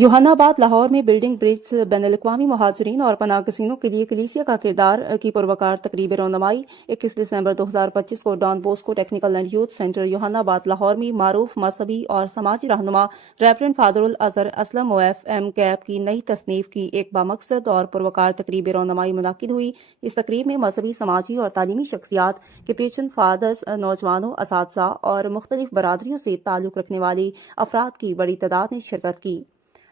یوحنا آباد لاہور میں building bridges بین الاقوامی مہاجرین اور پناہ گزینوں کے لیے کلیسیا کا کردار کی پروقار تقریب رونمائی 21 دسمبر 2025 کو Don Bosco technical and youth centre Youhanabad Lahore میں معروف مذہبی اور سماجی رہنما reverend father Alazhar Aslam OFM Cap کی نئی تصنیف کی ایک بامقصد اور پروقار تقریب رونمائی منعقد ہوئی۔ اس تقریب میں مذہبی، سماجی اور تعلیمی شخصیات کے پیشن فادرز، نوجوانوں، اساتذہ اور مختلف برادریوں سے تعلق رکھنے والے افراد کی بڑی تعداد نے شرکت کی۔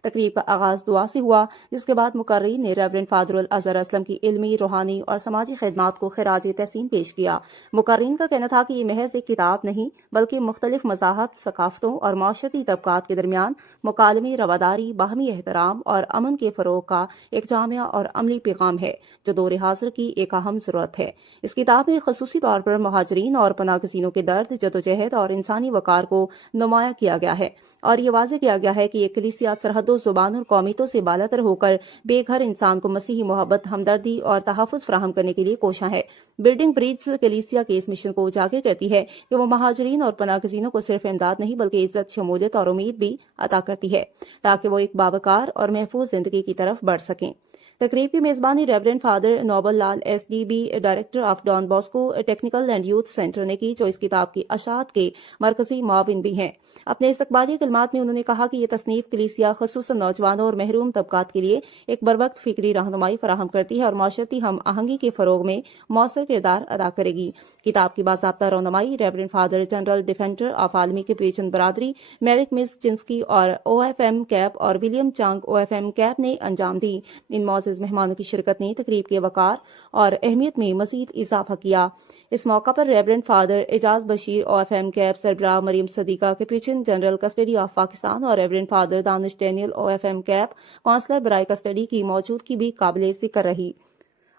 تقریب کا آغاز دعا سے ہوا، جس کے بعد مقررین نے ریورنڈ فادر الازہر اسلم کی علمی، روحانی اور سماجی خدمات کو خراج تحسین پیش کیا۔ مقررین کا کہنا تھا کہ یہ محض ایک کتاب نہیں بلکہ مختلف مذاہب، ثقافتوں اور معاشرتی طبقات کے درمیان مکالمے، رواداری، باہمی احترام اور امن کے فروغ کا ایک جامع اور عملی پیغام ہے جو دور حاضر کی ایک اہم ضرورت ہے۔ اس کتاب میں خصوصی طور پر مہاجرین اور پناہ گزینوں کے درد، جدوجہد اور انسانی وقار کو نمایاں کیا گیا ہے، اور یہ واضح کیا گیا ہے کہ یہ کلیسیا سرحدوں، زبان اور قومیتوں سے بالاتر ہو کر بے گھر انسان کو مسیحی محبت، ہمدردی اور تحفظ فراہم کرنے کے لیے کوشاں ہے۔ بلڈنگ برجز کلیسیا کے اس مشن کو اجاگر کرتی ہے کہ وہ مہاجرین اور پناہ گزینوں کو صرف امداد نہیں بلکہ عزت، شمولیت اور امید بھی عطا کرتی ہے تاکہ وہ ایک باوقار اور محفوظ زندگی کی طرف بڑھ سکیں۔ تقریب کی میزبانی reverend father Noble Lal SDB director of Don Bosco technical and youth centre نے کی، جو اس کتاب کی اشاعت کے مرکزی معاون بھی ہیں۔ اپنے استقبالیہ کلمات میں انہوں نے کہا کہ یہ تصنیف کلیسیا خصوصاً نوجوانوں اور محروم طبقات کے لیے ایک بروقت فکری رہنمائی فراہم کرتی ہے اور معاشرتی ہم آہنگی کے فروغ میں مؤثر کردار ادا کرے گی۔ کتاب کی باضابطہ رونمائی reverend father general defender of عالمی کے پیچن برادری میرک مس چنسکی اور OFM کیپ اور ولیم چانگ OFM کیپ نے انجام دی۔ ان معزز مہمانوں کی شرکت نے تقریب کے وقار اور اہمیت میں مزید اضافہ کیا۔ اس موقع پر reverend father Ijaz Bashir OFM Cap سربراہ، Maryam Siddiqa Capuchin general custody of Pakistan اور reverend father Danish Daniel OFM Cap councillor برائے کسٹڈی کی موجودگی بھی قابل ذکر رہی۔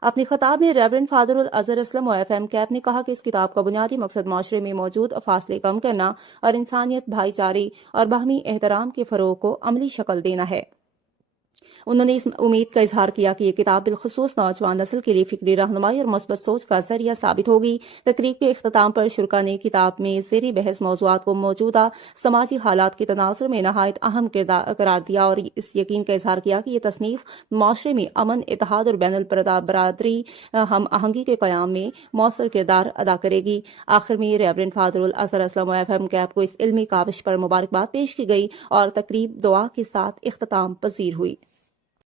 اپنے خطاب میں reverend father Alazhar Aslam OFM Cap نے کہا کہ اس کتاب کا بنیادی مقصد معاشرے میں موجود فاصلے کم کرنا اور انسانیت، بھائی چارے اور باہمی احترام کے فروغ کو عملی شکل دینا ہے۔ انہوں نے اس امید کا اظہار کیا کہ یہ کتاب بالخصوص نوجوان نسل کے لیے فکری رہنمائی اور مثبت سوچ کا ذریعہ ثابت ہوگی۔ تقریب کے اختتام پر شرکاء نے کتاب میں زیر بحث موضوعات کو موجودہ سماجی حالات کے تناظر میں نہایت اہم قرار دیا اور اس یقین کا اظہار کیا کہ یہ تصنیف معاشرے میں امن، اتحاد اور بین البرادری ہم آہنگی کے قیام میں مؤثر کردار ادا کرے گی۔ آخر میں reverend father Alazhar Aslam OFM Cap کو اس علمی کاوش پر مبارکباد پیش کی گئی اور تقریب دعا کے ساتھ اختتام پذیر ہوئی۔